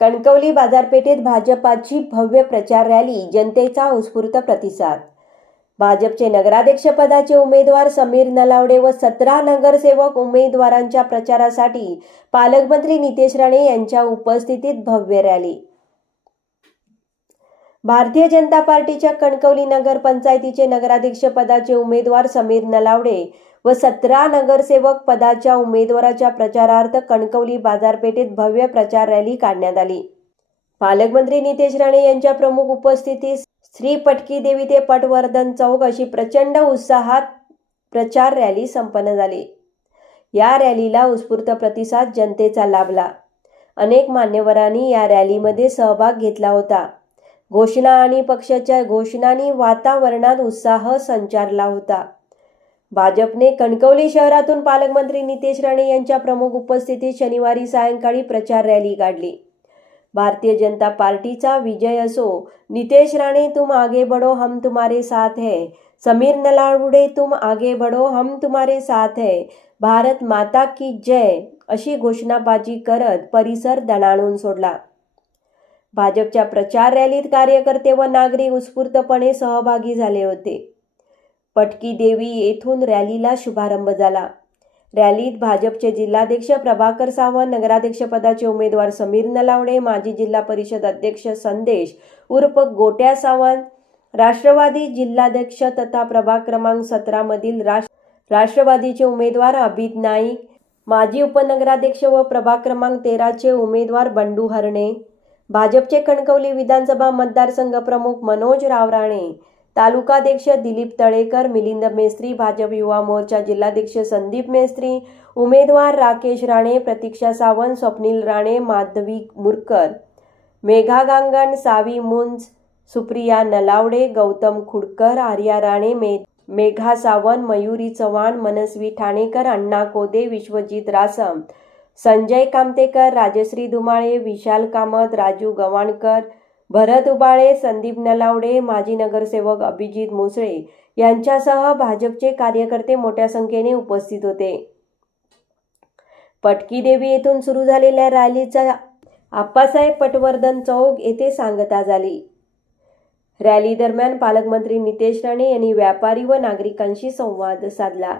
कणकवली बाजारपेठेत भाजपाची भव्य प्रचार रॅली, जनतेचा उत्स्फूर्त प्रतिसाद। भाजपचे नगराध्यक्षपदाचे उमेदवार समीर नलावडे व 17 नगरसेवक उमेदवारांच्या प्रचारासाठी पालकमंत्री नितेश राणे यांच्या उपस्थितीत भव्य रॅली। भारतीय जनता पार्टीच्या कणकवली नगर पंचायतीचे नगराध्यक्षपदाचे उमेदवार समीर नलावडे व 17 नगरसेवक पदाच्या उमेदवाराच्या प्रचारार्थ कणकवली बाजारपेठेत भव्य प्रचार रॅली काढण्यात आली। पालकमंत्री नितेश राणे यांच्या प्रमुख उपस्थितीत श्री पटकी देवी ते पटवर्धन चौक अशी प्रचंड उत्साहात प्रचार रॅली संपन्न झाली। या रॅलीला उत्स्फूर्त प्रतिसाद जनतेचा लाभला। अनेक मान्यवरांनी या रॅलीमध्ये सहभाग घेतला होता। घोषणा आणि पक्षाच्या घोषणांनी वातावरणात उत्साह संचारला होता। भाजपने कणकवली शहरातून पालकमंत्री नितेश राणे यांच्या प्रमुख उपस्थितीत शनिवारी सायंकाळी प्रचार रॅली काढली। भारतीय जनता पार्टीचा विजय असो, नितेश राणे तुम आगे बढ़ो हम तुम्हारे साथ है, समीर नलावडे तुम आगे बढ़ो हम तुम्हारे साथ है, भारत माता की जय अशी घोषणाबाजी करत परिसर दणाणून सोडला। भाजपच्या प्रचार रॅलीत कार्यकर्ते व नागरिक उत्स्फूर्तपणे सहभागी झाले होते। पटकी देवी येथून रॅलीला शुभारंभ झाला। रॅलीत भाजपचे जिल्हाध्यक्ष प्रभाकर सावंत, नगराध्यक्षपदाचे उमेदवार समीर नलावडे, माजी जिल्हा परिषद अध्यक्ष संदेश उर्फ गोट्या सावंत, राष्ट्रवादी जिल्हाध्यक्ष तथा प्रभाग क्रमांक 17 मधील राष्ट्रवादीचे उमेदवार अभित नाईक, माजी उपनगराध्यक्ष व प्रभाग क्रमांक 13 चे उमेदवार बंडू हरणे, भाजपचे कणकवली विधानसभा मतदारसंघ प्रमुख मनोज रावराणे, तालुकाध्यक्ष दिलीप तळेकर, मिलिंद मेस्त्री, भाजप युवा मोर्चा जिल्हाध्यक्ष संदीप मेस्त्री, उमेदवार राकेश राणे, प्रतीक्षा सावंत, स्वप्नील राणे, माधवी मुरकर, मेघा गांगण, सावी मुंज, सुप्रिया नलावडे, गौतम खुडकर, आर्या राणे, मेघा सावंत, मयुरी चव्हाण, मनस्वी ठाणेकर, अण्णा कोदे, विश्वजित रासम, संजय कामतेकर, राजश्री धुमाळे, विशाल कामत, राजू गवाणकर, भरत उबाळे, संदीप नलावडे, माजी नगरसेवक अभिजित मुसळे यांच्यासह भाजपचे कार्यकर्ते मोठ्या संख्येने उपस्थित होते। पटकी देवी येथून सुरू झालेल्या रॅलीचा आप्पासाहेब पटवर्धन चौक येथे सांगता झाली। रॅली दरम्यान पालकमंत्री नितेश राणे यांनी व्यापारी व नागरिकांशी संवाद साधला।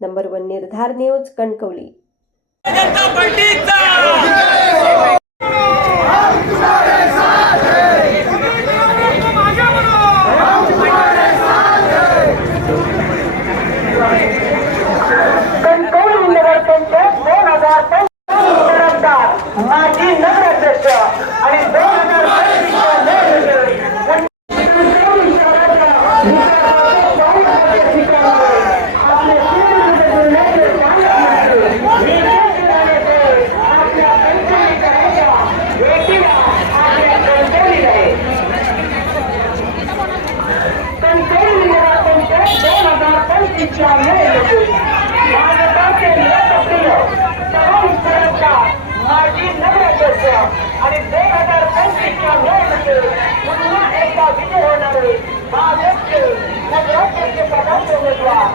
नंबर 1 निर्धार न्यूज कणकवली। माजी नगराध्यक्ष आणि 2025च्या निवडणुकीत पुन्हा एकदा विजय होणार आहे। भाजपचे नगराध्यक्ष पदाचे उमेदवार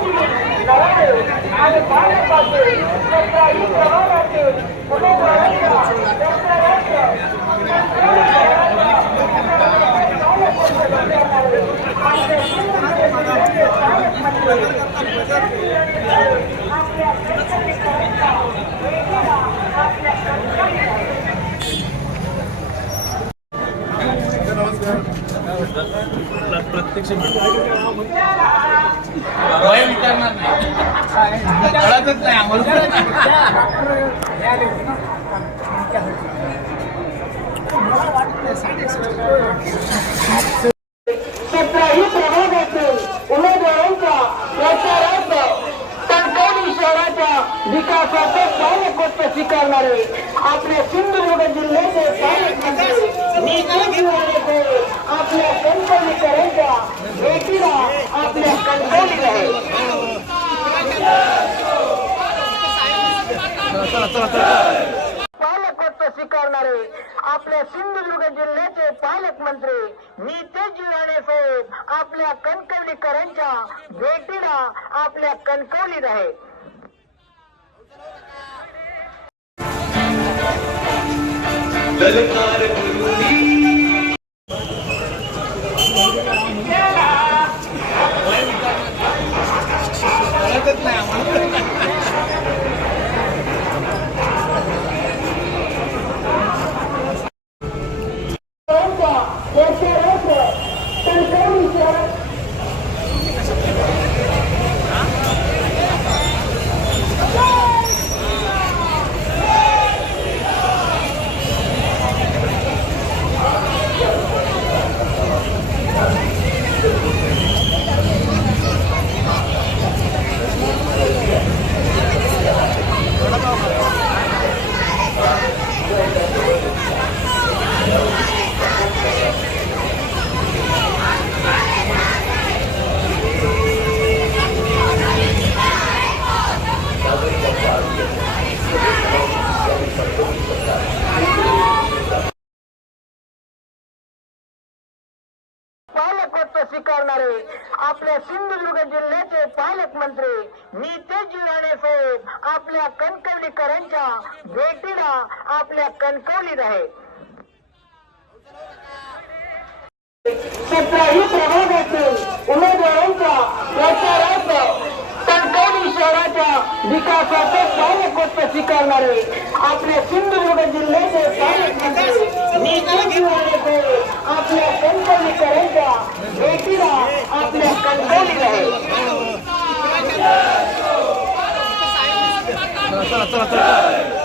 समीर नलावडे आणि भाजपचे 17 प्रभागाचे उमेदवारांच्या प्रत्यक्ष वय विचारणार नाही, कळतच नाही आम्हाला। सतराही प्रभागातील उमेदवारांच्या प्रचारार्थ कणकवली शहराच्या विकासाचे कार्यकर्ते स्वीकारणारे आपल्या सिंधुदुर्ग जिल्ह्याचे पालकमंत्री नितेश राणे आपल्या कणकवलीकरांच्या भेटीला आपल्या कणकवलीला आहे। पालकत्व स्वीकारणारे आपल्या सिंधुदुर्ग जिल्ह्याचे पालकमंत्री नितेश राणे साहेब आपल्या कणकवलीकरांच्या भेटीला आपल्या कणकवलीत आहे। ललकार करुणी कळतच नाही आम्हाला. पालकत्व स्वीकारणारे आपल्या सिंधुदुर्ग जिल्ह्याचे पालकमंत्री नितेश राणे साहेब आपल्या कणकवलीकरांच्या भेटीला आपल्या कणकवलीत आहे. 17ही प्रभागातील उमेदवारांच्या प्रचारार्थ कणकवली शहराच्या विकासाचे पालकत्व स्वीकारणारे आपल्या सिंधुदुर्ग जिल्ह्याचे पालकमंत्री नितेश राणे साहेब आपल्या कणकवलीकरांच्या भेटीला आपल्या कणकवलीत आहे. चला चला चला